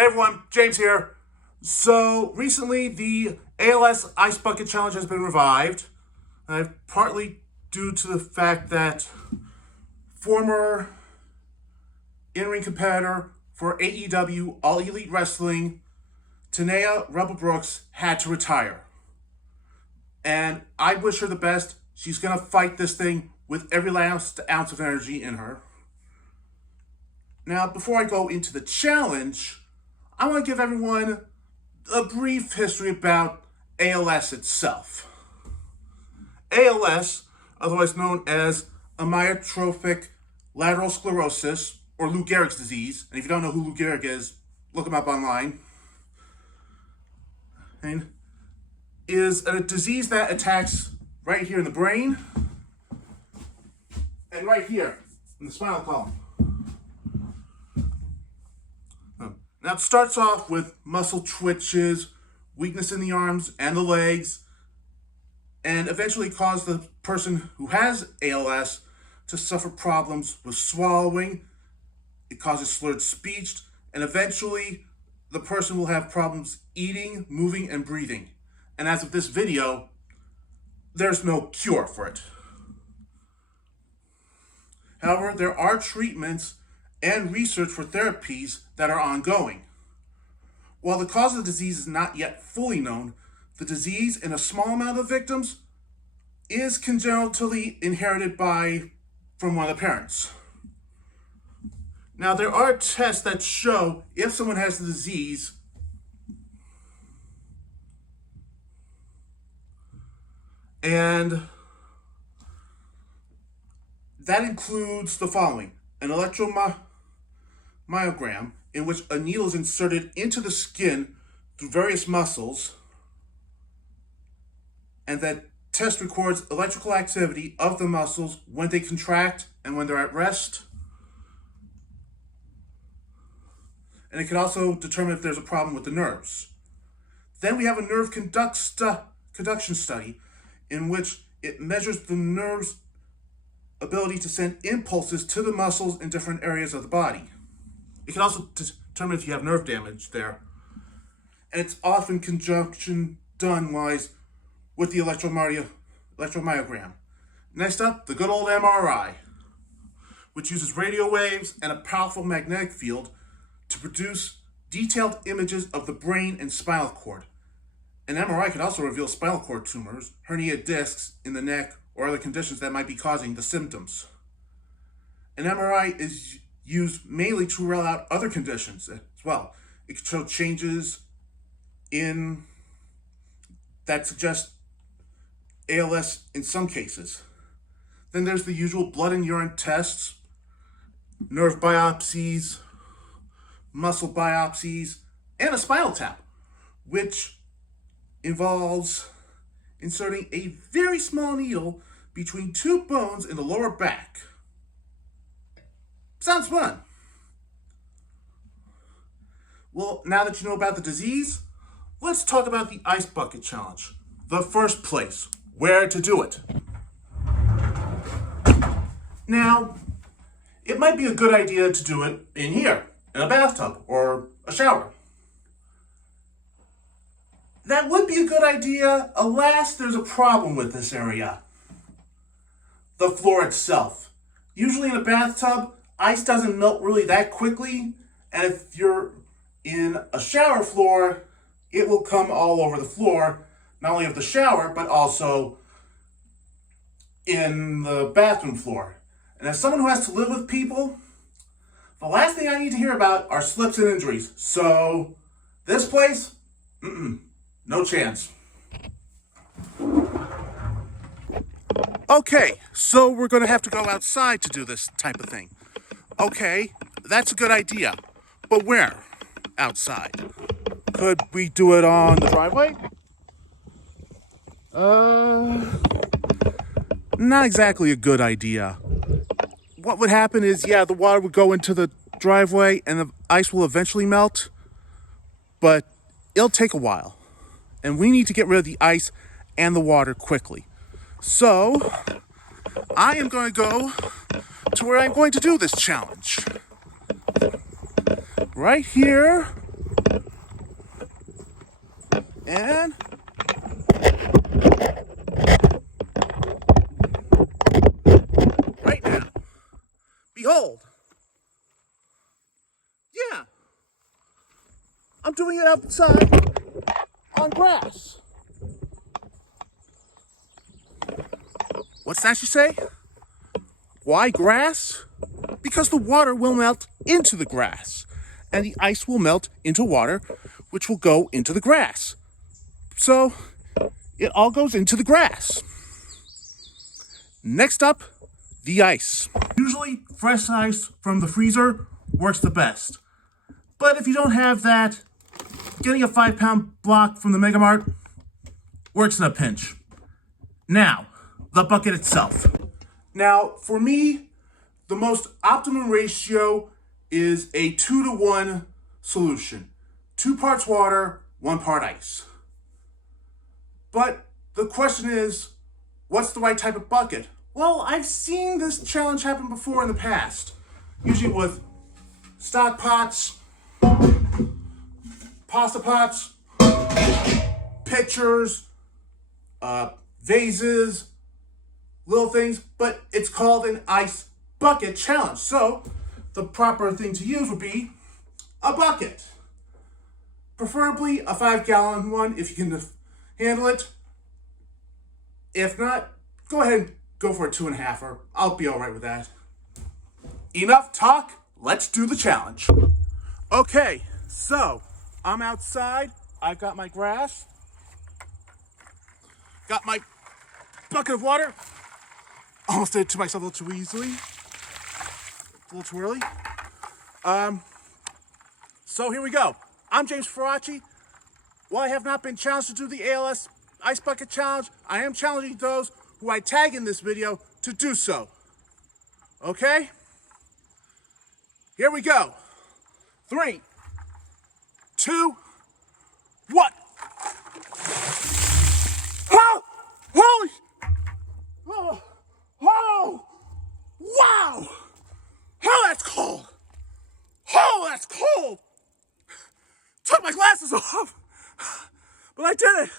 Hey everyone, James here. So recently the ALS Ice Bucket Challenge has been revived, partly due to the fact that former in-ring competitor for AEW All Elite Wrestling, Tanea Rebel Brooks, had to retire. And I wish her the best. She's going to fight this thing with every last ounce of energy in her. Now, before I go into the challenge, I want to give everyone a brief history about ALS itself. ALS, otherwise known as amyotrophic lateral sclerosis, or Lou Gehrig's disease, and if you don't know who Lou Gehrig is, look him up online, and is a disease that attacks right here in the brain and right here in the spinal column. Now it starts off with muscle twitches, weakness in the arms and the legs, and eventually cause the person who has ALS to suffer problems with swallowing. It causes slurred speech, and eventually the person will have problems eating, moving, and breathing. And as of this video, there's no cure for it. However, there are treatments and research for therapies that are ongoing. While the cause of the disease is not yet fully known, the disease in a small amount of victims is congenitally inherited from one of the parents. Now, there are tests that show if someone has the disease, and that includes the following: an electromyogram, in which a needle is inserted into the skin through various muscles, and that test records electrical activity of the muscles when they contract and when they're at rest. And it can also determine if there's a problem with the nerves. Then we have a nerve conduction study, in which it measures the nerve's ability to send impulses to the muscles in different areas of the body. It can also determine if you have nerve damage there. And it's often conjunction done-wise with the electromyogram. Next up, the good old MRI, which uses radio waves and a powerful magnetic field to produce detailed images of the brain and spinal cord. An MRI can also reveal spinal cord tumors, herniated discs in the neck, or other conditions that might be causing the symptoms. An MRI is used mainly to rule out other conditions as well. It can show changes that suggest ALS in some cases. Then there's the usual blood and urine tests, nerve biopsies, muscle biopsies, and a spinal tap, which involves inserting a very small needle between two bones in the lower back. Sounds fun. Well, now that you know about the disease, let's talk about the Ice Bucket Challenge. The first place, where to do it. Now, it might be a good idea to do it in here, in a bathtub or a shower. That would be a good idea. Alas, there's a problem with this area. The floor itself. Usually in a bathtub, ice doesn't melt really that quickly, and if you're in a shower floor, it will come all over the floor, not only of the shower, but also in the bathroom floor. And as someone who has to live with people, the last thing I need to hear about are slips and injuries. So, this place, no chance. Okay, so we're going to have to go outside to do this type of thing. Okay, that's a good idea. But where? Outside. Could we do it on the driveway? Not exactly a good idea. What would happen is, the water would go into the driveway and the ice will eventually melt, but it'll take a while. And we need to get rid of the ice and the water quickly. So, I am going to go to where I'm going to do this challenge. Right here And right now, behold. Yeah, I'm doing it outside on grass. What's that you say? Why grass? Because the water will melt into the grass, and the ice will melt into water, which will go into the grass. So it all goes into the grass. Next up, the ice. Usually, fresh ice from the freezer works the best. But if you don't have that, getting a 5-pound block from the Mega Mart works in a pinch. Now, the bucket itself. Now, for me, the most optimum ratio is a 2-to-1 solution. 2 parts water, 1 part ice. But the question is, what's the right type of bucket? Well, I've seen this challenge happen before in the past. Usually with stock pots, pasta pots, pitchers, vases, little things, but it's called an ice bucket challenge. So the proper thing to use would be a bucket. Preferably a 5-gallon one if you can handle it. If not, go ahead and go for a 2.5-er. I'll be all right with that. Enough talk, let's do the challenge. Okay, so I'm outside. I've got my grass. Got my bucket of water. Almost did it to myself a little too easily. A little too early. So here we go. I'm James Faraci. While I have not been challenged to do the ALS Ice Bucket Challenge, I am challenging those who I tag in this video to do so. Okay? Here we go. 3, 2, 1. Oh! Holy! Oh! Oh! Wow! Oh, that's cold! Oh, that's cold! Took my glasses off! But I did it!